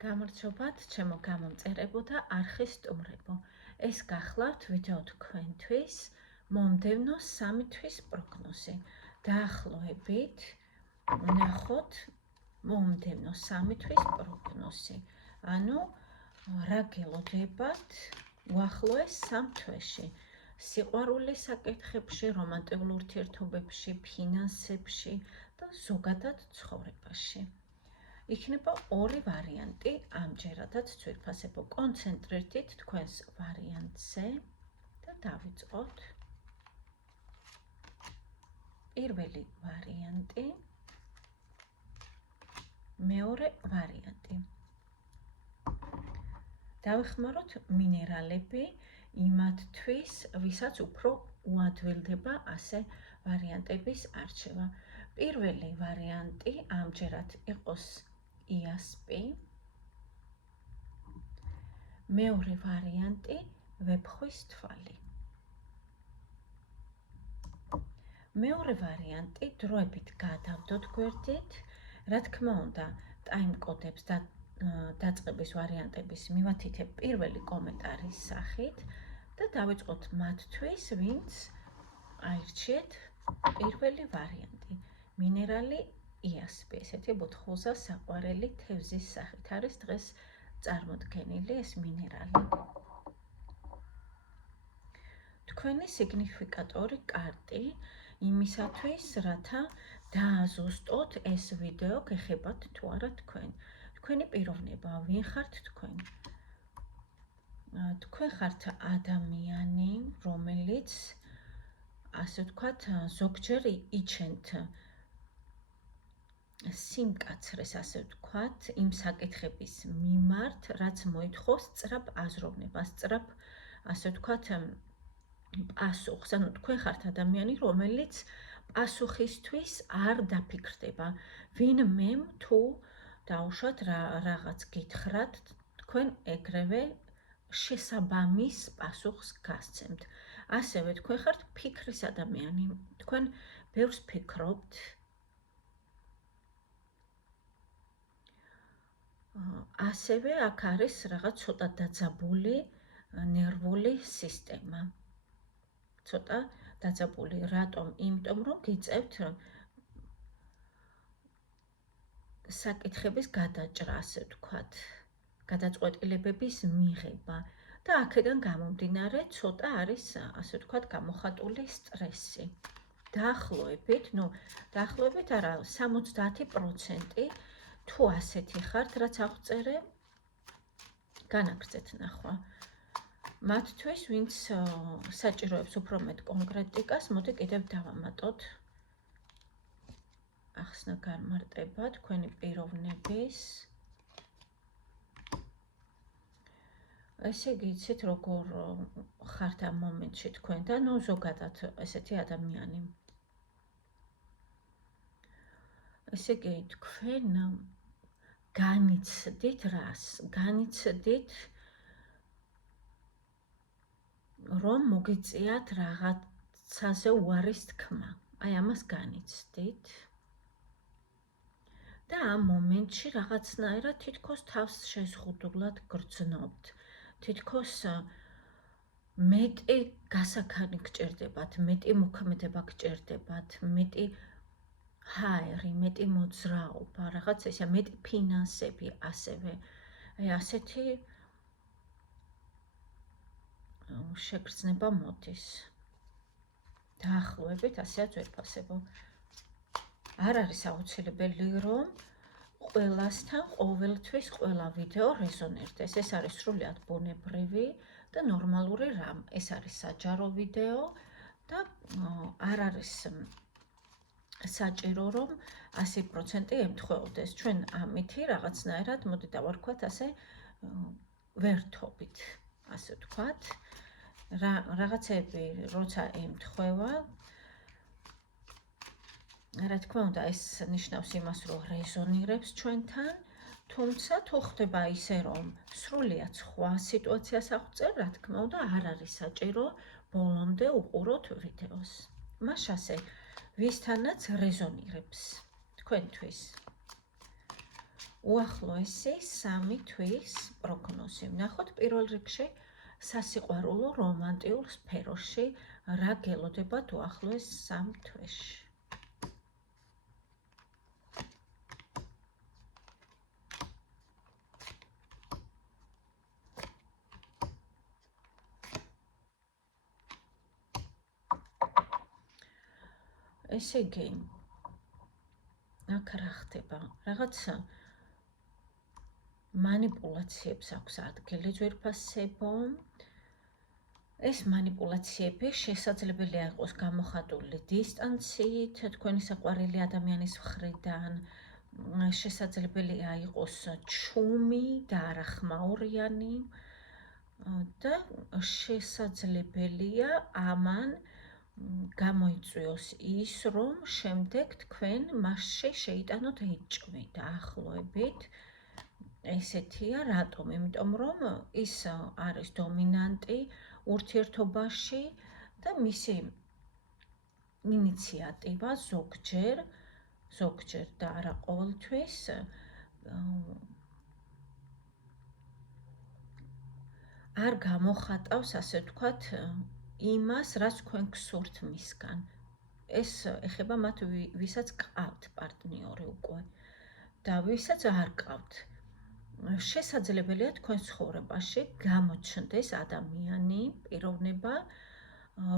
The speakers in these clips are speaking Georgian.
გამარჯობათ, ჩემო გამომწერებო და არხის სტუმრებო. ეს გახლავთ ვიდეო თქვენთვის მომდევნო 3 თვის პროგნოზი. დაახლოებით ვნახოთ მომდევნო 3 თვის პროგნოზი. ანუ რა გელოდებათ უახლოეს 3 თვეში. სიყვარულის საკითხებში, რომანტიკულ ურთიერთობებში, ფინანსებში და ზოგადად ცხოვრებაში. იქნება ორი ვარიანტი, ამჯერადაც ძვირფასებო. კონცენტრირდით თქვენს ვარიანტზე და დავიწყოთ. პირველი ვარიანტი, მეორე ვარიანტი. დავეხმაროთ მინერალები იმათთვის, ვისაც უფრო უადვილდება ასე ვარიანტების არჩევა. პირველი ვარიანტი ამჯერად იყოს იასპი, მეორე ვარიანტი ვეფხვის თვალი. მეორე ვარიანტი დროებით გადავდოთ გვერდით, რა თქმა უნდა, ტაიმკოდებს და დაწყების ვარიანტების მივათითებ პირველი კომენტარის სახით და დავიწყოთ მათთვის, ვინც აირჩიეთ პირველი ვარიანტი. მინერალი იასპი, ესეთი ბოთხულზა საყვარელი თევზის სახით არის დღეს წარმოდგენილი ეს მინერალი. თქვენი სიგნიფიკატორი კარტი იმისათვის, რათა დააზუსტოთ ეს ვიდეო გეხებათ თუ არა თქვენ. თქვენი პიროვნება, ვინ ხართ თქვენ? თქვენ ხართ ადამიანი, რომელიც ასე ვთქვათ, ზოგჯერ იჩენთ სიმკაცრეს, ასე ვთქვათ, იმ საკითხების მიმართ, რაც მოითხოვს სწრაფ აზროვნებას, სწრაფ, ასე ვთქვათ, პასუხს. ანუ თქვენ ხართ ადამიანი, რომელიც პასუხისთვის არ დაფიქრდება. ვინმე თუ დაუშვათ რაღაც გითხრათ, თქვენ ეგრევე შესაბამის პასუხს გასცემთ. ასევე თქვენ ხართ ფიქრის ადამიანი. თქვენ ბევრს ფიქრობთ. ასევე აქ არის რაღაც ცოტა დაძაბული ნერვული სისტემა. ცოტა დაძაბული. რატომ? იმიტომ რომ გიწევთ საკითხების გადაჭრა, ასე ვთქვათ, გადაწყვეტილებების მიღება და აქედან გამომდინარე ცოტა არის, ასე ვთქვათ, გამოხატული სტრესი. დაახლოებით არა 70% თუ ასეთი ხართ, რაც აღწერე, განაგრძეთ ნახვა. მათთვის, ვინც საჭიროებს უფრო მეტ კონკრეტიკას, მოდი კიდევ დავამატოთ. ახსნა განმარტება თქვენი პიროვნების. ესე იგი, იცით როგორ ხართ ამ მომენტში თქვენ და ნუ ზოგადად ესეთი ადამიანი. ესე იგი, თქვენ განიცდით რას? განიცდით, რომ მოგიწიათ რაღაცაზე უარის თქმა. აი ამას განიცდით. და ამ მომენტში რაღაცნაირად თითქოს თავს შეზღუდულად გრძნობთ. თითქოს მეტი გასაქანი გჭირდებათ, მეტი მოქმედება გჭირდებათ, მეტი ჰაერი, მეტი მოძრაობა, რაღაც ესა, მეტი ფინანსები ასევე. აი ასეთი შეგრძნება მოდის. დაახლოებით ასეა ძვირფასებო. არ არის აუცილებელი, რომ ყველასთან ყოველთვის ყველა ვიდეო რეზონირდეს. ეს არის სრულიად ბუნებრივი და ნორმალური რამ. ეს არის საჯარო ვიდეო და არ არის საჭირო, რომ 100% ემთხვეოდეს. ჩვენ ამითი რაღაცნაირად, მოდი დავარქვათ ასე, ვერთობით, ასე ვთქვათ. რაღაცები როცა ემთხვევა, რა თქმა უნდა, ეს ნიშნავს იმას, რომ რეზონირებს ჩვენთან, თუმცა თუ ხდება ისე, რომ სრულიად სხვა სიტუაციას აღწერ, რა თქმა უნდა, არ არის საჭირო ბოლომდე უყუროთ ვიდეოს. მას ასე, ვისთანაც რეზონირებს თქვენთვის. უახლოესი 3 თვის პროგნოზი. ვნახოთ პირველ რიგში სასიყვარულო რომანტიულ სფეროში რა გელოდებათ უახლოეს 3 თვეში. ესე იგი, აქ რა ხდება? რაღაცა манипуляციებს აქვს ადგილი ძვირფასებო. ეს манипуляციები შესაძლებელია იყოს გამოხატული დისტანციით თქვენი საყვარელი ადამიანის მხრიდან, შესაძლებელია იყოს ჩუმი და არა ხმაურიანი და შესაძლებელია ამან გამოიწვიოს ის, რომ შემდეგ თქვენ მასში შეიტანოთ ეჭვი დაახლოებით. ესეთია რატომ? იმიტომ რომ ის არის დომინანტი ურთიერთობაში და მისი ინიციატივა ზოგჯერ და არა ყოველთვის არ გამოხატავს, ასე ვთქვათ, იმას, რაც თქვენ გსურთ მისგან. ეს ეხება მათ, ვისაც გყავთ პარტნიორი უკვე და ვისაც არ გყავთ. შესაძლებელია თქვენ ცხოვრებაში გამოჩნდეს ადამიანი, პიროვნება,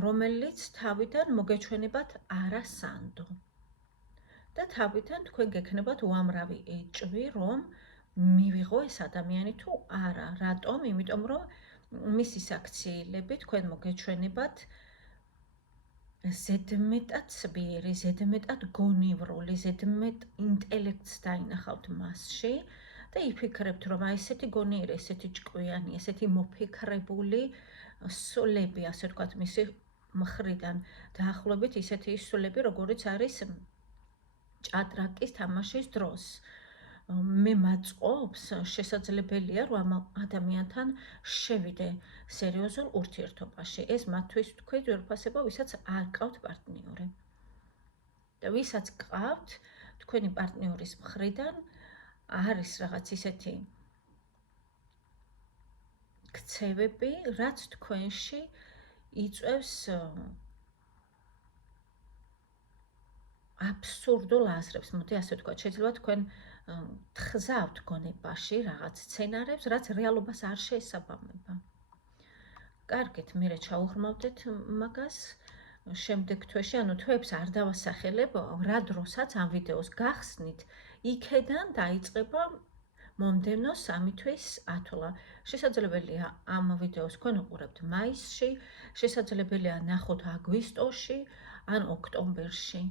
რომელიც თავიდან მოგეჩვენებათ არასანდო. და თავიდან თქვენ გექნებათ უამრავი ეჭვი, რომ მივიღო ეს ადამიანი თუ არა. რატომ? იმიტომ რომ მისი საქციელები თქვენ მოგეჩვენებათ ზედმეტად ცბიერი, ზედმეტად გონივრული, ზედმეტ ინტელექტს დაინახავთ მასში და იფიქრებთ, რომ აი ესეთი გონიერი, ესეთი ჭკვიანი, ესეთი მოფიქრებული სულები, ასე ვთქვათ, მისი მხრიდან დაახლოებით ისეთი სულები, როგორიც არის ჭადრაკის თამაშის დროს. მე მაწყობს, შესაძლებელია, რომ ამ ადამიანთან შევიდე სერიოზულ ურთიერთობაში. ეს მათთვის თქვი ძვირფასება, ვისაც არ გყავთ პარტნიორი. და ვისაც გყავთ, თქვენი პარტნიორის მხრიდან არის რაღაც ისეთი ქცევები, რაც თქვენში იწვევს აბსურდულ აზრებს. მოდი ასე ვთქვათ, შეიძლება თქვენ თხზავთ გონებაში რაღაც სცენარებს, რაც რეალობას არ შეესაბამება. კარგით, მერე ჩაუღრმავდეთ მაგას შემდეგ თვეში, ანუ თვეებს არ დავასახელებ, რა დროსაც ამ ვიდეოს გახსნით, იქედან დაიწყება მომდევნო 3 თვის ათვლა. შესაძლებელია ამ ვიდეოს თქვენ უყურებთ მაისში, შესაძლებელია ნახოთ აგვისტოში ან ოქტომბერში.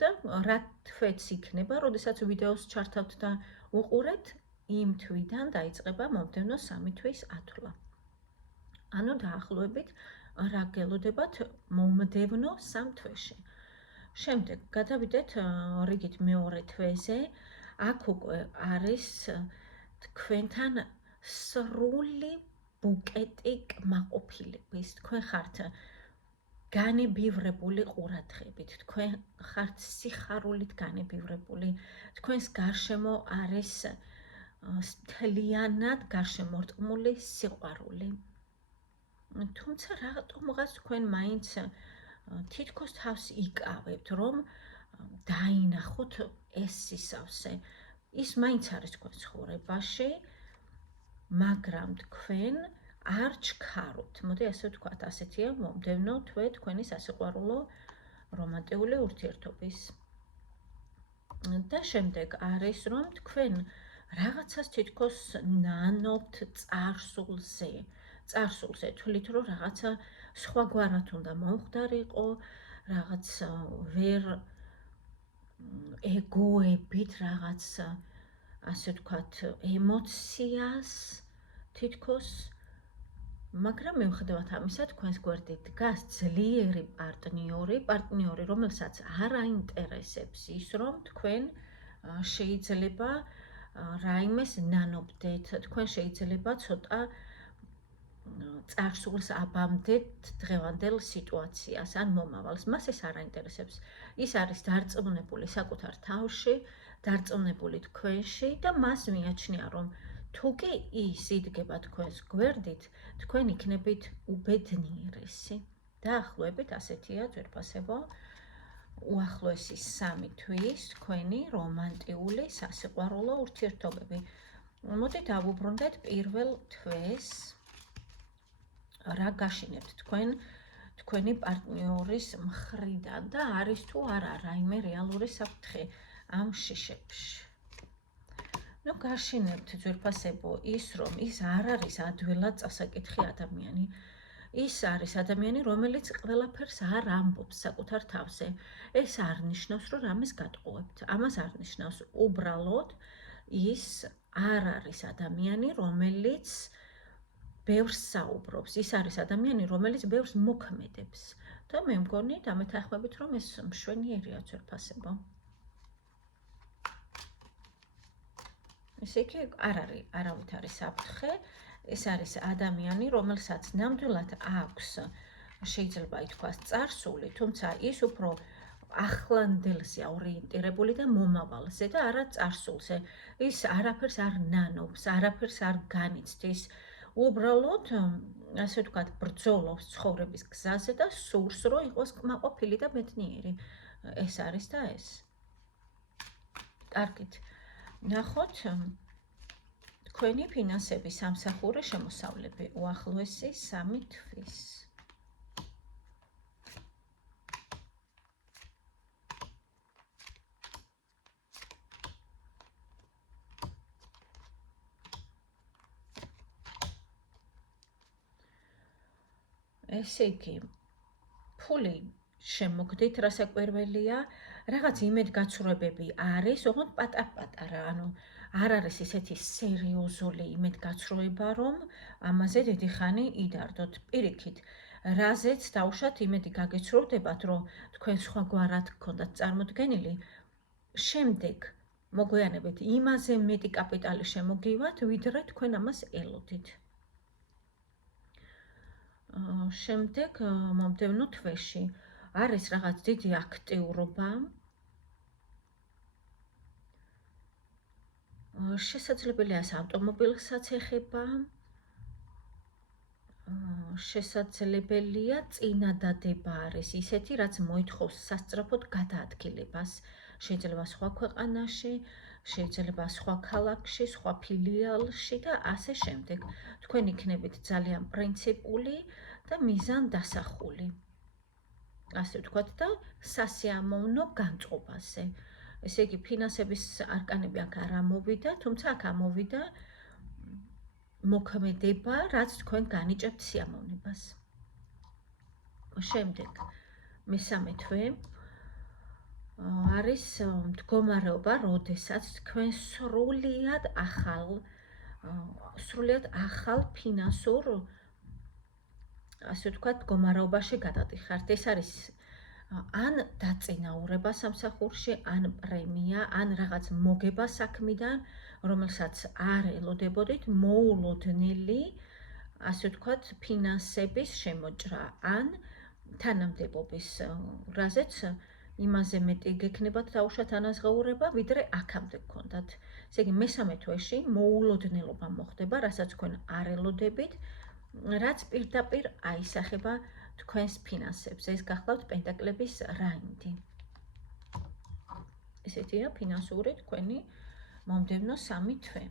და რა თვეც იქნება, როდესაც ვიდეოს ჩართავთ და უყურეთ, იმ თვიდან დაიწყება მომდევნო 3 თვის ათვლა. ანუ დაახლოებით რა გელოდებათ მომდევნო 3 თვეში. შემდეგ გადავიდეთ რიგით მეორე თვეზე. აქ უკვე არის თქვენთან სრული ბუკეტი კმაყოფილების. თქვენ ხართ განებივრებული ყურადღებით, თქვენ ხართ სიხარულით განებივრებული, თქვენს გარშემო არის მთლიანად გარშემორტყმული სიყვარული. თუმცა რატომღაც თქვენ მაინც თითქოს თავს იკავებთ, რომ დაინახოთ ეს სისავსე. ის მაინც არის თქვენ ცხოვრებაში, მაგრამ თქვენ არ ჩქარობთ. მოდი ასე ვთქვათ, ასეთია მომდევნო თვე თქვენი სასიყვარულო რომანტიული ურთიერთობის. და შემდეგ არის, რომ თქვენ რაღაცას თითქოს ნანობთ წარსულზე. წარსულზე თვლით, რომ რაღაცა სხვაგვარად უნდა მომხდარიყო, რაღაც ვერ ეგოებით რაღაც, ასე ვთქვათ, ემოციას თითქოს. მაგრამ მიუხედავად ამისა, თქვენს გვერდით დგას ძლიერი პარტნიორი, რომელსაც არ აინტერესებს ის, რომ თქვენ შეიძლება რაიმეს ნანობდეთ, თქვენ შეიძლება ცოტა წარსულს აბამდეთ დღევანდელ სიტუაციას ან მომავალს. მას ეს არ აინტერესებს. ის არის დარწმუნებული საკუთარ თავში დარწმუნებული თქვენში და მას მიაჩნია, რომ თუ კი ის იდგება თქვენს გვერდით, თქვენ იქნებით უბედნიერესი. დაახლოებით ასეთია ძვირფასებო უახლოესი 3 თვის თქვენი რომანტიული სასიყვარულო ურთიერთობები. მოდით დავუბრუნდეთ პირველ თვეს. რა გაშინებთ თქვენი პარტნიორის მხრიდან და არის თუ არა რაიმე რეალური საფრთხე ამ შიშებში. გაშინებთ ძვირფასებო ის, რომ ის არ არის ადვილად წასაკითხი ადამიანი. ის არის ადამიანი, რომელიც ყველაფერს არ ამბობს საკუთარ თავზე. ეს არ ნიშნავს, რომ რამეს გატყუებთ. ამას არ ნიშნავს. უბრალოდ ის არ არის ადამიანი, რომელიც ბევრს საუბრობს. ის არის ადამიანი, რომელიც ბევრს მოქმედებს. და მე მგონი დამეთანხმებით, რომ ეს მშვენიერია ძვირფასებო. ესე იგი, არავით არის საფრთხე. ეს არის ადამიანი, რომელსაც ნამდვილად აქვს, შეიძლება ითქვას, წარსული, თუმცა ის უფრო ახლანდელზეა ორიენტირებული და მომავალზე და არა წარსულზე. ის არაფერს არ ნანობს, არაფერს არ განიცდის. უბრალოდ, ასე ვთქვათ, ბრძოლობს ცხოვრების გზაზე და სურს, რომ იყოს კმაყოფილი და ბედნიერი. ეს არის და ეს. კარგით. ნახოთ თქვენი ფინანსების სამსახური შემოსავლები უახლოესი 3 თვის. ესე იგი, ფული შემოგდით, რასაკვირველია, რაღაც იმედგაცრუებები არის, ოღონდ პატარ-პატარა, არ არის ისეთი სერიოზული იმედგაცრუება, რომ ამაზე დიდი ხანი იდარდოთ. პირიქით, რაზეც დავუშვათ იმედი გაგეცრუდებათ, რომ თქვენ სხვაგვარად გქონდათ წარმოდგენილი, შემდეგ მოგვიანებით იმაზე მეტი კაპიტალი შემოგივათ, ვიდრე თქვენ ამას ელოდით. შემდეგ მომდევნო თვეში არის რაღაც დიდი აქტიურობა. შესაძლებელია ავტომობილსაც ეხება. შესაძლებელია წინადადება არის ისეთი, რაც მოითხოვს სასწრაფოდ გადაადგილებას. შეიძლება სხვა ქვეყანაში, შეიძლება სხვა ქალაქში, სხვა ფილიალში და ასე შემდეგ. თქვენ იქნებით ძალიან პრინციპული და მიზანდასახული. ასე ვთქვათ და სასიამოვნო განწყობაზე. ესე იგი, ფინანსების არკანები აქ არ ამოვიდა, თუმცა აქ ამოვიდა მოქმედება, რაც თქვენ განიჭებთ სიამოვნებას. შემდეგ, მესამე თვე არის მდგომარეობა, როდესაც თქვენ სრულიად ახალ ფინანსურ, ასე ვთქვათ, მდგომარეობაში გადადიხართ. ეს არის ან დაწინაურება სამსახურში, ან პრემია, ან რაღაც მოგება საქმიდან, რომელსაც არ ელოდებოდით, მოულოდნელი, ასე ვთქვათ, ფინანსების შემოჭრა, ან თანამდებობის, რაზეც იმაზე მეტი გექნებათ დაუშვათ ანაზღაურება, ვიდრე აქამდე გქონდათ. ესე იგი, მესამე თვეში მოულოდნელობა მოხდება, რასაც თქვენ არ ელოდებით, რაც პირდაპირ აისახება თქვენს ფინანსებზე. ეს გახლავთ პენტაკლების რაინდი. ესეთია ფინანსური თქვენი მომდევნო 3 თვე.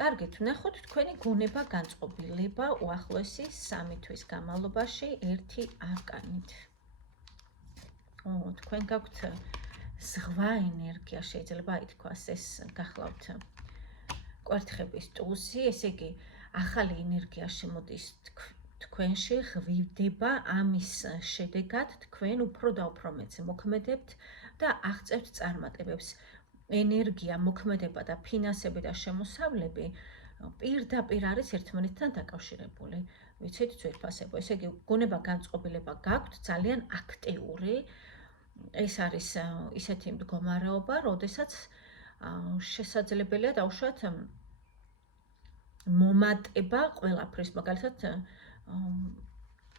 კარგით, ვნახოთ თქვენი გონება განწყობილება უახლოესი 3 თვის განმავლობაში 1 არკანით. თქვენ გაქვთ ზღვა ენერგია, შეიძლება ითქვას, ეს გახლავთ კვერთხების ტუზი, ესე იგი, ახალი ენერგია შემოდის თქვენში, ღვივდება, ამის შედეგად თქვენ უფრო და უფრო მეტზე მოქმედებთ და აღწევთ წარმატებებს. ენერგია, მოქმედება და ფინანსები და შემოსავლები პირდაპირ არის ერთმანეთთან დაკავშირებული. ვიცით, ძვირფასებო, ესე იგი, გონება განწყობილება გაქვთ ძალიან აქტიური. ეს არის ისეთი მდგომარეობა, როდესაც შესაძლებელია დავუშვათ მომატება ყველაფრის, მაგალითად,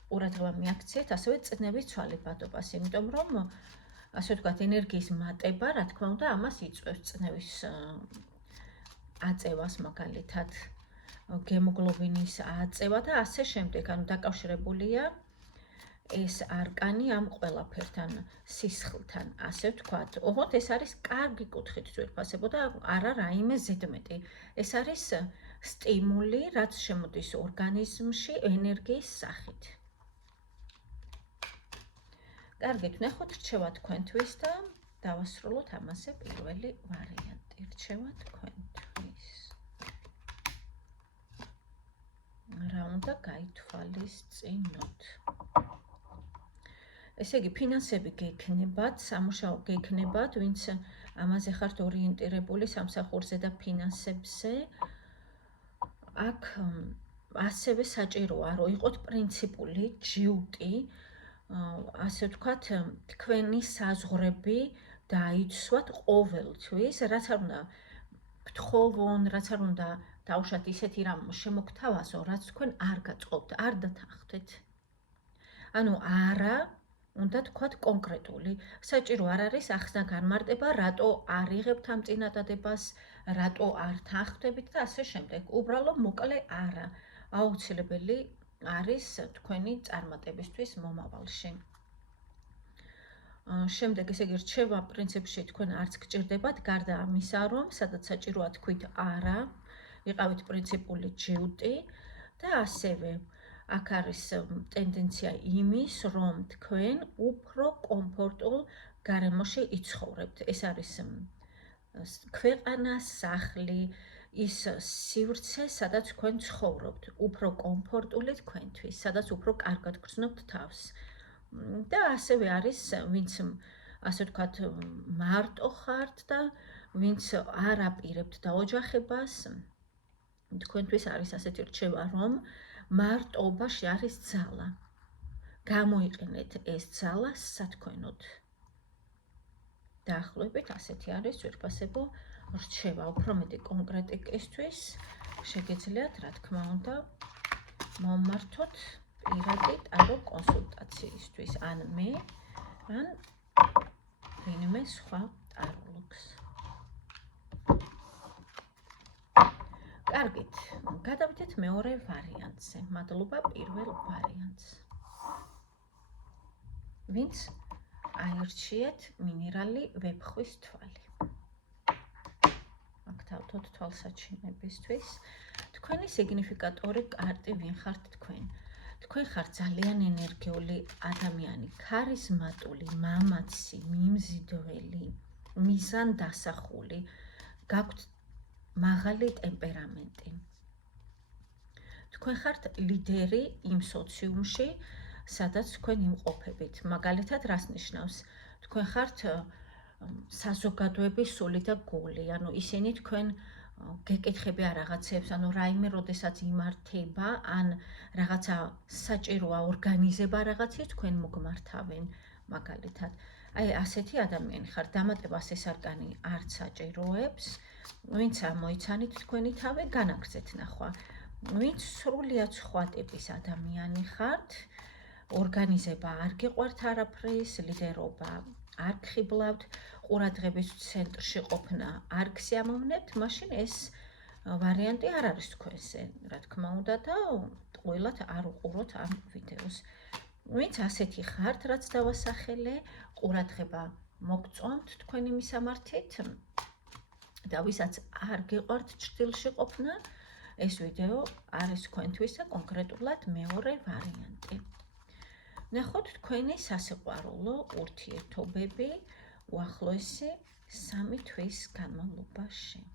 ყურადღება მიაქციეთ ასევე წნევის ცვალებადობას, იმიტომ რომ ასე ვთქვათ, ენერგიის მატება, რა თქმა უნდა, ამას იწვევს წნევის აწევას მაგალითად, გემოგლობინის აწევა და ასე შემდეგ, ანუ დაკავშირებულია ეს არკანი ამ ყველაფერთან, სისხლთან, ასე ვთქვათ. ოღონდ ეს არის კარგი კუთხით ძვირფასებო და არა რაიმე ზედმეტი. ეს არის სტიმული, რაც შემოდის ორგანიზმში ენერგიის სახით. კარგით, ვნახოთ რჩევა თქვენთვის და დავასრულოთ ამაზე პირველი ვარიანტი. რჩევა თქვენთვის. რა უნდა გაითვალისწინოთ? ესე იგი, ფინანსები გექნებათ, სამუშაო გექნებათ, ვინც ამაზე ხართ ორიენტირებული სამსახურზე და ფინანსებზე. აქ ასევე საჭიროა, რომ იყოთ პრინციპული, ჯიუტი, ასე ვთქვათ, თქვენი საზღვრები დაიცვათ ყოველთვის, რაც არ უნდა გთხოვონ, რაც არ უნდა დაუშვათ ისეთი რამ შემოგთავაზო, რაც თქვენ არ გაწყობთ, არ დათანხმდეთ. ანუ არა უნდა თქვათ კონკრეტული, საჭირო არ არის ახსნა განმარტება, რატო არ იღებთ ამ წინადადებას, რატო არ თანხმდებით და ასე შემდეგ. უბრალოდ მოკლე არა. აუცილებელი არის თქვენი წარმატებისთვის მომავალში. შემდეგ, ესე იგი, რჩევა პრინციპში თქვენ არც გჭირდებათ, გარდა ამისა, რომ სადაც საჭიროა თქვით არა, იყავით პრინციპული ჯიუტი და ასევე აქ არის ტენდენცია იმის, რომ თქვენ უფრო კომფორტულ გარემოში იცხოვრებთ. ეს არის ქვეყანა, სახლი, ის სივრცე, სადაც თქვენ ცხოვრობთ, უფრო კომფორტული თქვენთვის, სადაც უფრო კარგად გრძნობთ თავს. და ასევე არის, ვინც ასე ვთქვათ, მარტო ხართ და ვინც არ აპირებთ დაოჯახებას, თქვენთვის არის ასეთი რჩევა, რომ მარტობაში არის ძალა. გამოიყენეთ ეს ძალა სათქვენოდ. დაახლოებით ასეთი არის ძვირფასებო რჩევა. უფრო მეტი კონკრეტიკისთვის შეგეძლიათ, რა თქმა უნდა, მომმართოთ პირადი ტარო კონსულტაციისთვის, ან მე, ან ვინმე სხვა ტაროლოგს. კარგით, გადავიდეთ მეორე ვარიანტზე. მადლობა პირველ ვარიანტს. ვინც აირჩიეთ მინერალი ვეფხვის თვალი. აქ თავთოთ თვალსაჩინებისთვის. თქვენი სიგნიფიკატორი კარტი ვინ ხართ თქვენ? თქვენ ხართ ძალიან ენერგიული ადამიანი, ქარიზმატული, მამაცი, მიმზიდველი, მიზანდასახული, გაქვთ მაღალი ტემპერამენტი. თქვენ ხართ ლიდერი იმ სოციუმში, სადაც თქვენ იმყოფებით. მაგალითად, რას ნიშნავს? თქვენ ხართ საზოგადოების სული და გული, ანუ ისინი თქვენ გეკითხები რაღაცებს, ანუ რაიმე როდესაც იმართება, ან რაღაცა საჭიროა ორგანიზება რაღაცის, თქვენ მოგმართავენ, მაგალითად. აი, ასეთი ადამიანი ხართ, დამატებას ეს არკანი არც საჭიროებს, ვინც ამოიცანით თქვენი თავი, განაგრძეთ ნახვა. ვინც სრულიად სხვა ტიპის ადამიანი ხართ, ორგანიზება არ გიყვართ არაფრის, ლიდერობა არ გხიბლავთ, ყურადღების ცენტრში ყოფნა არ გსიამოვნებთ, მაშინ ეს ვარიანტი არ არის თქვენზე, რა თქმა უნდა და ყველათ არ უყუროთ ამ ვიდეოს. ვინც ასეთი ხართ, რაც დავასახელე, ყურადღება მოგწონთ თქვენი მისამართით და ვისაც არ გიყვართ ჭრილში ყოფნა, ეს ვიდეო არის თქვენთვის და კონკრეტულად მეორე ვარიანტი. ნახოთ თქვენი სასიყვარულო ურთიერთობები უახლოესი 3 თვის განმავლობაში.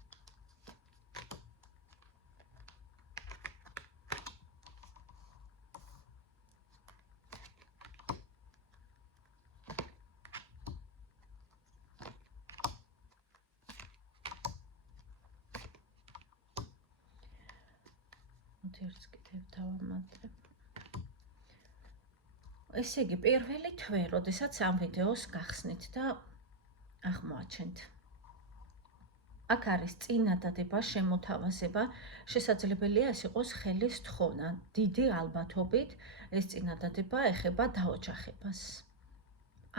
ერთს კიდევ დავამატებ. ესე იგი, პირველი თვე, როდესაც ამ ვიდეოს გახსნით და აღმოაჩენთ. აქ არის წინადადება, შემოთავაზება, შესაძლებელია ეს იყოს ხელის თხოვნა. დიდი ალბათობით ეს წინადადება ეხება დაოჯახებას.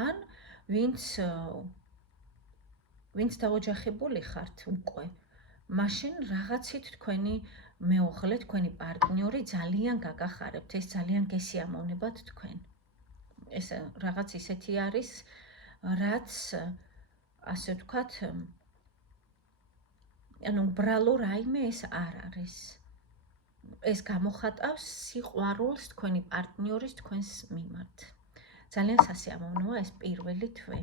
ან ვინც დაოჯახებული ხართ უკვე, მაშინ რაღაცით თქვენი მეუღლე, თქვენი პარტნიორი ძალიან გაგახარებთ, ეს ძალიან გესიამოვნებათ თქვენ. ეს რაღაც ისეთი არის, რაც ასე ვთქვათ, ანუ უბრალო რაიმე ეს არ არის. ეს გამოხატავს სიყვარულს თქვენი პარტნიორის თქვენს მიმართ. ძალიან სასიამოვნოა ეს პირველი თვე.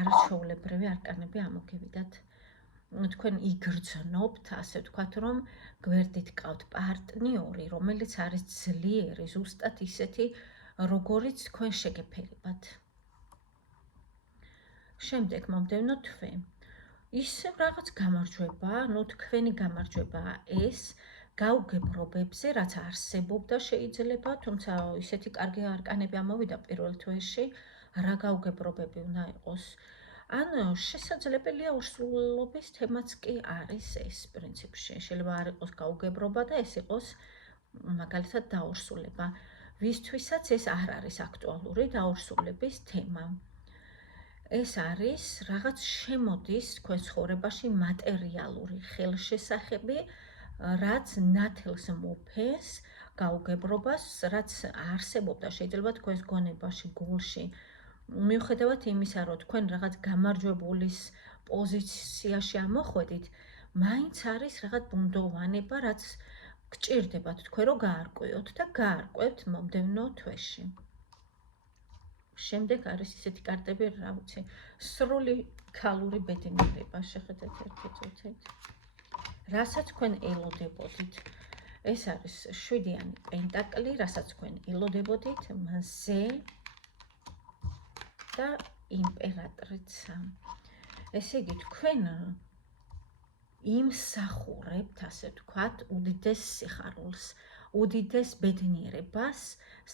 არაჩვეულებრივი არკანები ამოგივიდათ. თქვენ იგრძნობთ, ასე ვთქვათ, რომ გვერდით გყავთ პარტნიორი, რომელიც არის ძლიერი, ზუსტად ისეთი, როგორიც თქვენ შეგეფერებათ. შემდეგ მომდევნო თვე. ისევ რაღაც გამარჯვება, ანუ თქვენი გამარჯვებაა ეს გაუგებრობებზე, რაც არსებობდა შეიძლება, თუმცა ისეთი კარგი არკანები ამოვიდა პირველ თვეში, რა გაუგებრობები უნდა იყოს. ან შესაძლებელია ორსულობის თემაც კი არის ეს პრინციპში. შეიძლება არ იყოს გაუგებრობა და ეს იყოს მაგალითად დაორსულება. ვისთვისაც ეს არ არის აქტუალური დაორსულების თემა. ეს არის რაღაც შემოდის თქვენ ცხოვრებაში მატერიალური ხელშესახები, რაც ნათელს მოფენს გაუგებრობას, რაც არსებობდა შეიძლება თქვენს გონებაში, გულში. მიუხედავად იმისა, რომ თქვენ რაღაც გამარჯვებულის პოზიციაში ამოხვედით, მაინც არის რაღაც ბუნდოვანება, რაც გჭირდებათ თქვენ რომ გაარკვიოთ და გაარკვევთ მომდევნო თვეში. შემდეგ არის ისეთი კარტები, რა ვიცი, სრული ქალური ბედნიერება, შეხედეთ ერთი წუთით. რასაც თქვენ ელოდებოდით. ეს არის 7-იანი პენტაკლი, რასაც თქვენ ელოდებოდით, მზე და იმპერატრიცა. ესე იგი, თქვენ იმსახურებთ, ასე ვთქვათ, უდიდეს სიხარულს, უდიდეს ბედნიერებას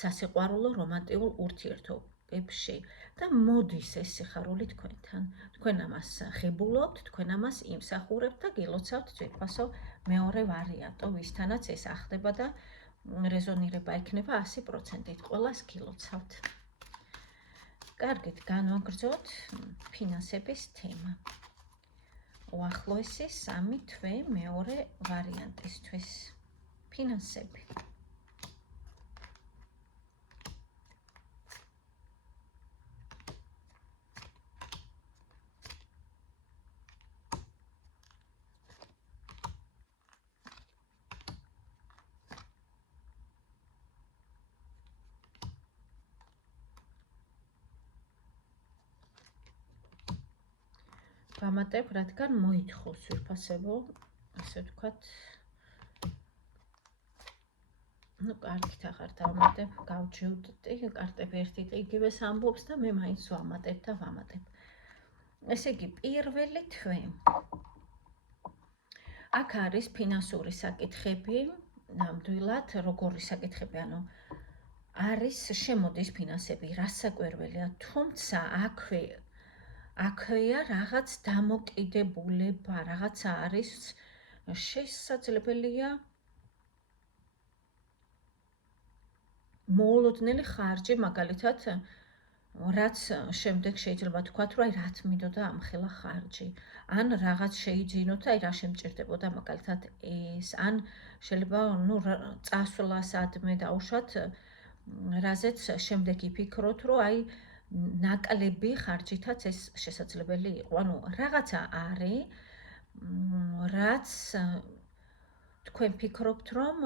სასიყვარულო რომანტიკულ ურთიერთობებში და მოდის ეს სიხარული თქვენთან. თქვენ ამას ხიბულობთ, თქვენ ამას იმსახურებთ და გილოცავთ ძვირფასო მეორე ვარიანტო, ვისთანაც ეს ახდება და რეზონირება იქნება 100%-ით, ყველას გილოცავთ. კარგით, განვაგრძოთ ფინანსების თემა. უახლოესი 3 თვე მეორე ვარიანტისთვის. ფინანსები. ვამატებ, რადგან მოითხოვს ვირფასებო, ასე ვთქვათ. ну, კარგით, აღარ დავამატებ, გავჯევდით, კარტები ერთი იგივეს ამბობს და მე მაინც ვამატებ და ვამატებ. ესე იგი, პირველი თვე. აქ არის ფინანსური საკითხები, ნამდვილად, როგორი საკითხები, ანუ არის შემოდის ფინანსები, რასაკვირველია, თუმცა აქვეა რაღაც დამოკიდებულება, რაღაცა არის შესაძლებელია მოულოდნელი ხარჯი, მაგალითად, რაც შემდეგ შეიძლება თქვათ, რომ აი რაც მინდოდა ამხელა ხარჯი, ან რაღაც შეიძინოთ, აი რა შემჭირდებოდა, მაგალითად ეს, ან შეიძლება წასვლა სადმე დავუშვათ, რაზეც შემდეგ იფიქროთ, რომ აი ნაკლები ხარჯითაც ეს შესაძლებელი იყო. ანუ რაღაცა არის, რაც თქვენ ფიქრობთ, რომ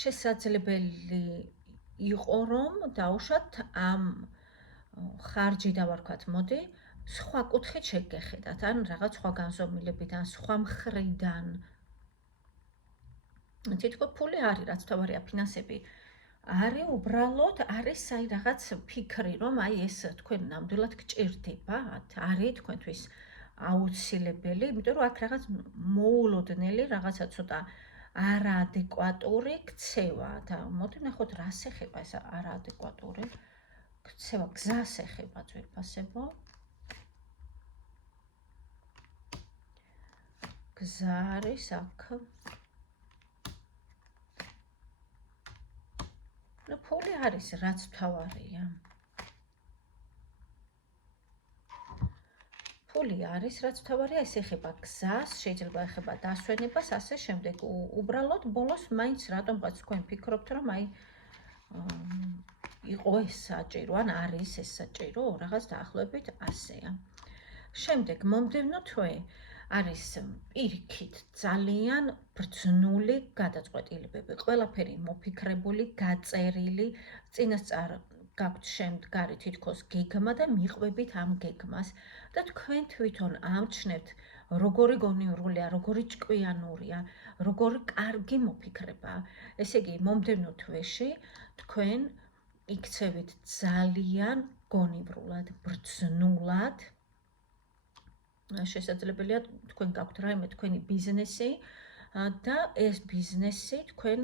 შესაძლებელი იყო, რომ დავუშვათ ამ ხარჯი დავარქვათ, მოდი, სხვა კუთხით შეგეხედათ, ან რაღაც სხვა განზომილებიდან, სხვა მხრიდან. თითქოს ფული არის, რაც თავარია ფინანსები. არის უბრალოდ არის აი რაღაც ფიქრი, რომ აი ეს თქვენ ნამდვილად გჭირდებათ, არის თქვენთვის აუცილებელი, იმიტომ რომ აქ რაღაც მოულოდნელი, რაღაცა ცოტა არაადეკვატური ქცევა და მოდი ნახოთ რას ეხება ეს არაადეკვატური ქცევა, გზას ეხება ძვირფასებო. გზა არის აქ. ნუ ფული არის რაც თავარია. ფული არის რაც თავარია, ეს ეხება გზას, შეიძლება ეხება დასვენებას, ასე შემდეგ. უბრალოდ ბოლოს მაინც რატომღაც თქვენ ფიქრობთ, რომ აი იყო ეს საჭირო, ან არის ეს საჭირო, რაღაც დაახლოებით ასეა. შემდეგ მომდევნო თვე არის პირიქით ძალიან ბრძნული გადაწყვეტილებები, ყველაფერი მოფიქრებული, გაწერილი, წინასწარ გაქვთ შემდგარი თითქოს გეგმა და მიყვებით ამ გეგმას და თქვენ თვითონ ამჩნევთ როგორი გონიურულია, როგორი ჭკვიანურია, როგორი კარგი მოფიქრებაა. ესე იგი, მომდევნო თვეში თქვენ იქცევით ძალიან გონივრულად, ბრძნულად. შესაძლებელია თქვენ გაქვთ რაიმე თქვენი ბიზნესი და ეს ბიზნესი თქვენ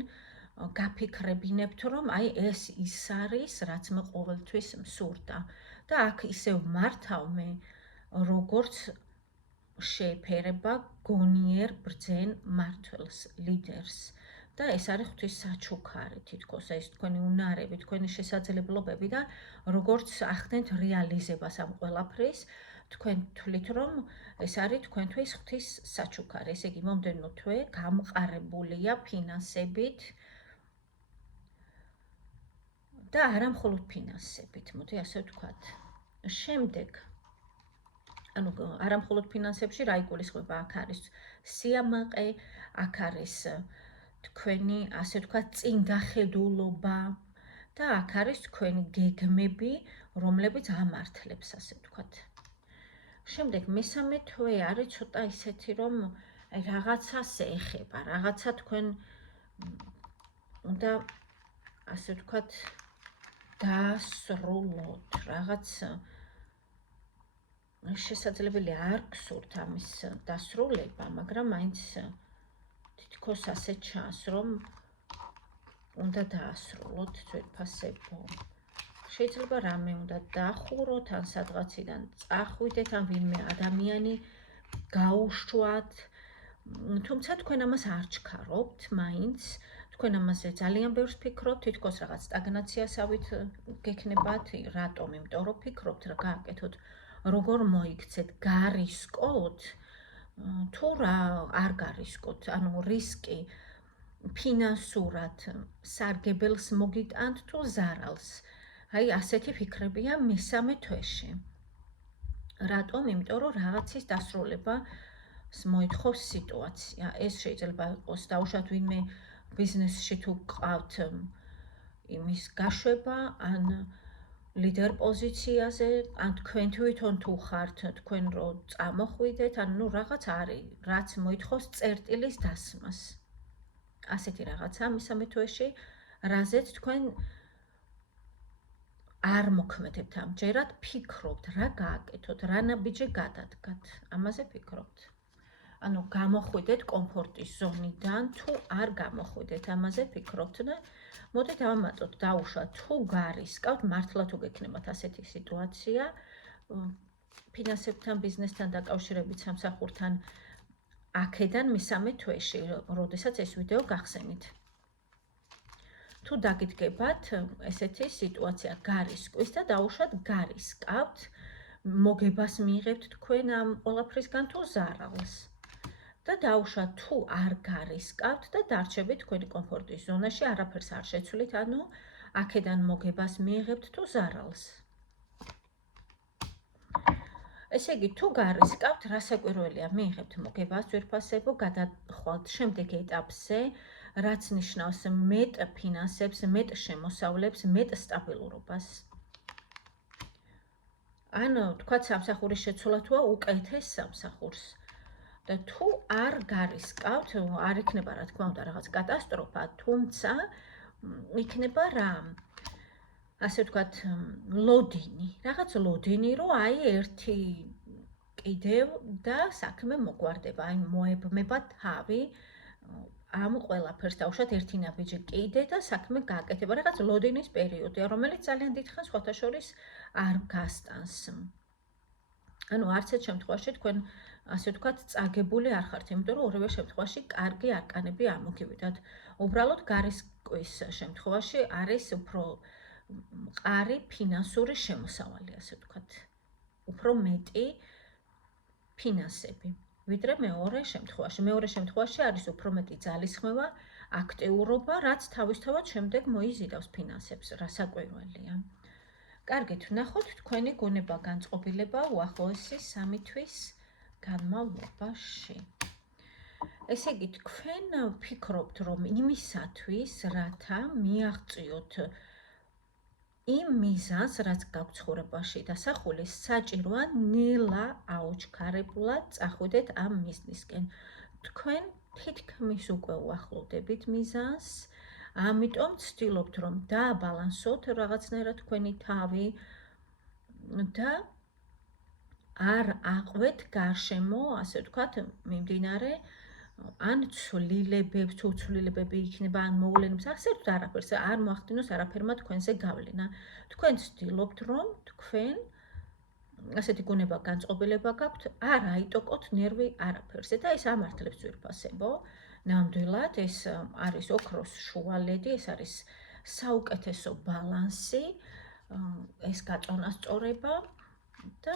გაფიქრებინებთ, რომ აი ეს ის არის, რაც მე ყოველთვის მსურდა და აქ ისევ მართავ მე როგორც შეეფერება გონიერ ბრძენ მმართველს, ლიდერს და ეს არის ღვთის საჩუქარი თითქოს, ეს თქვენი უნარები, თქვენი შესაძლებლობები და როგორც ახდენთ რეალიზებას ამ ყველაფრის, თქვენ თვლით, რომ ეს არის თქვენთვის ღვთის საჩუქარი. ესე იგი, მომდევნო თვე გამყარებულია ფინანსებით და არა მხოლოდ ფინანსებით, მოდი ასე ვთქვათ. შემდეგ, ანუ არა მხოლოდ ფინანსებში, რა იგულისხმება, აქ არის სიამაყე, აქ არის თქვენი, ასე ვთქვათ, წინდახედულობა და აქ არის თქვენი გეგმები, რომლებიც ამართლებს, ასე ვთქვათ. შემდეგ მესამე თვე არის ცოტა ისეთი, რომ რაღაცას ეხება, რაღაცა თქვენ უნდა, ასე ვთქვათ, დაასრულოთ, რაღაც შესაძლებელია არ გსურთ ამის დასრულება, მაგრამ მაინც თითქოს ასე ჩანს, რომ უნდა დაასრულოთ ძვირფასებო. შეიძლება რამე უნდა დახუროთ, ან სადღაციდან წახვიდეთ, ან ვინმე ადამიანი გაუშვათ, თუმცა თქვენ ამას არ ჩქარობთ მაინც, თქვენ ამაზე ძალიან ბევრს ფიქრობთ, თითქოს რაღაც სტაგნაციასავით გექნებათ, რატომ? იმიტომ რომ ფიქრობთ რა გააკეთოთ, როგორ მოიქცეთ, გარისკოთ, თუ რა არ გარისკოთ, ანუ რისკი ფინანსურად სარგებელს მოგიტანთ თუ ზარალს. აი ასეთი ფიქრებია მესამე თვეში. რატომ? იმიტომ რომ რაღაცის დასრულებას მოითხოვს სიტუაცია. ეს შეიძლება იყოს დაუშვათ ვინმე ბიზნესში თუ გყავთ იმის გაშვება, ან ლიდერ პოზიციაზე, ან თქვენ თვითონ თუ ხართ, თქვენ რო წამოხვიდეთ, ან ნუ რაღაც არის, რაც მოითხოვს წერტილის დასმას. ასეთი რაღაცა მესამე თვეში, რაზეც თქვენ არ მოქმედებთ ამჯერად, ფიქრობთ, რა გააკეთოთ, რა ნაბიჯი გადადგათ, ამაზე ფიქრობთ. ანუ გამოხვიდეთ კომფორტის ზონიდან, თუ არ გამოხვიდეთ, ამაზე ფიქრობთ და მოდით ავამატოთ, დაუშვათ, თუ გარისკავთ, მართლა თუ გექნებათ ასეთი სიტუაცია, ფინანსებთან, ბიზნესთან დაკავშირებით სამსახურთან, აქედან მესამე თვეში, როდესაც ეს ვიდეო გახსენით. თუ დაგიდგებათ ესეთი სიტუაცია გარისკვის და დაუშვათ გარისკავთ, მოგებას მიიღებთ თქვენ ამ ყველაფრისგან თუ ზარალს. და დაუშვათ თუ არ გარისკავთ და დარჩებით თქვენი კომფორტის ზონაში, არაფერს არ შეცვლით, ანუ აქედან მოგებას მიიღებთ თუ ზარალს. ესე იგი, თუ გარისკავთ, რა საკვირველია, მიიღებთ მოგებას, ძვირფასებო, გადახვალთ შემდეგ ეტაპზე, რაც ნიშნავს მეტ ფინანსებს, მეტ შემოსავლებს, მეტ სტაბილურობას. ან თქვათ სამსახურის შეცვლა თუა უკეთეს სამსახურს. და თუ არ გარისკავთ, არ იქნება რა თქმა უნდა რაღაც კატასტროფა, თუმცა იქნება რა, ასე ვთქვათ, ლოდინი, რაღაც ლოდინი, რომ აი ერთი კიდევ და საქმე მოგვარდება, აი მოებმება თავი ამ ყველაფერს, დაუშვათ ერთი ნაბიჯი კიდე და საქმე გააკეთება, რაღაც ლოდინის პერიოდია, რომელიც ძალიან დიდხანს სხვათა შორის არ გასტანს. ანუ არც ერთ შემთხვევაში თქვენ ასე ვთქვათ, წაგებული არ ხართ, იმიტომ რომ ორივე შემთხვევაში კარგი არკანები არ მოგივიდათ. უბრალოდ გარისკვის შემთხვევაში არის უფრო მყარი ფინანსური შემოსავალი, ასე ვთქვათ. უფრო მეტი ფინანსები, ვიდრე მეორე შემთხვევაში. მეორე შემთხვევაში არის უფრო მეტი ძალისხმევა, აქტიურობა, რაც თავისთავად შემდეგ მოიზიდავს ფინანსებს, რასაკვირველია. კარგით, ვნახოთ თქვენი გონება განწყობილება უახლოესი 3 თვის განმავლობაში. ესე იგი, თქვენ ფიქრობთ, რომ იმისათვის, რათა მიაღწიოთ იმ მიზანს, რაც გაქვთ ცხოვრებაში დასახული, საჭიროა ნელა აუჩქარებულად წახვიდეთ ამ მიზნისკენ. თქვენ თითქმის უკვე უახლოვდებით მიზანს, ამიტომ ვცდილობთ, რომ დააბალანსოთ რაღაცნაირად თქვენი თავი და არ აყვეთ გარშემო, ასე ვთქვათ, მიმდინარე ან ცვლილებებს, თუ ცვლილებები იქნება, ან მოვლენებს, ასე ვთქვათ, არაფერს არ მოახდინოს არაფერმა თქვენზე გავლენა. თქვენ ვცდილობთ, რომ თქვენ ასეთი გონება განწყობილება გაქვთ, არ აიტოკოთ ნერვი არაფერზე და ეს ამართლებს ძვირფასებო. ნამდვილად ეს არის ოქროს შუალედი, ეს არის საუკეთესო ბალანსი, ეს გაწონასწორება და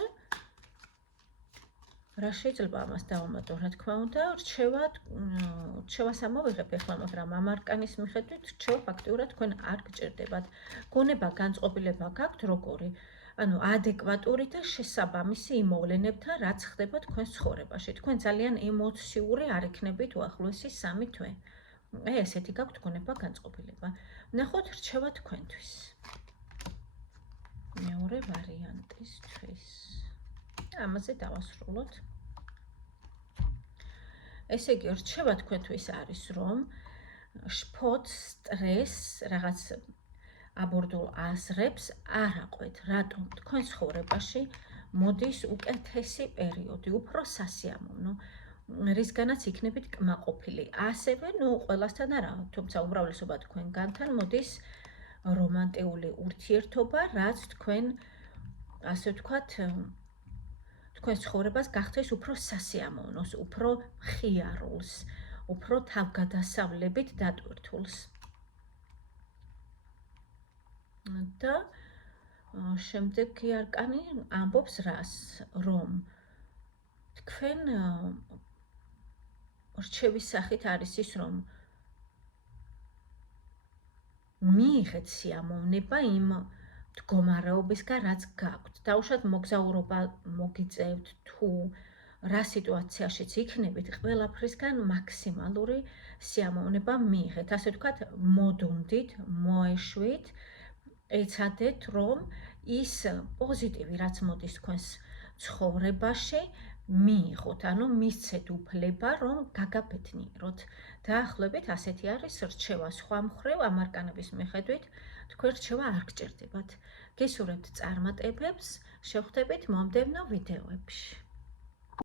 რა შეიძლება ამას დავამატო, რა თქმა უნდა, რჩევას ამოვიღებ ახლა, მაგრამ ამ არკანის მიხედვით რჩევა ფაქტიურად თქვენ არ გჭირდებათ. გონება განწყობილება გაქვთ როგორი? ანუ ადეკვატური და შესაბამისი იმ მოვლენებთან, რაც ხდება თქვენს ცხოვრებაში. თქვენ ძალიან ემოციური არ იქნებით უახლოესი 3 თვე. ესეთი გაქვთ გონება განწყობილება. ვნახოთ რჩევა თქვენთვის. მეორე ვარიანტისთვის. ამაზე დავასრულოთ. ესე იგი, რჩევა თქვენთვის არის, რომ შფოთს, სტრესს, რაღაც აბორდულ აზრებს არ აყვეთ, რატომ თქვენ ცხოვრებაში მოდის უკეთესი პერიოდი, უფრო სასიამოვნო, რისგანაც იქნებით კმაყოფილი. ასევე, ყველასთან არა, თუმცა უმრავლესობა თქვენგანთან მოდის რომანტიკული ურთიერთობა, რაც თქვენ, ასე ვთქვათ, თქვენს ცხოვრებას გახდეს უფრო სასიამოვნოს, უფრო მხიარულს, უფრო თავგადასავლებით დატვირთულს. და შემდეგი არკანი ამბობს რას, რომ თქვენ რჩევის სახით არის ის, რომ მიიღეთ სიამოვნება იმ მდგომარეობისგან, რაც გაქვთ. დაუშვათ მოგზაურობა მოგიწევთ თუ რა სიტუაციაშიც იქნებით, ყველაფრისგან მაქსიმალური სიამოვნება მიიღეთ. ასე ვთქვათ, მოდუნდით, მოეშვით, ეცადეთ, რომ ის პოზიტივი, რაც მოდის თქვენს ცხოვრებაში, მიიღოთ, ანუ მისცეთ უფლება, რომ გაგაბედნიეროთ. დაახლოებით ასეთი არის რჩევა. სხვა მხრივ ამ არკანების მიხედვით თქვენ რჩევა არ გჭირდებათ. გესურვებთ წარმატებებს, შევხვდებით მომდევნო ვიდეოებში.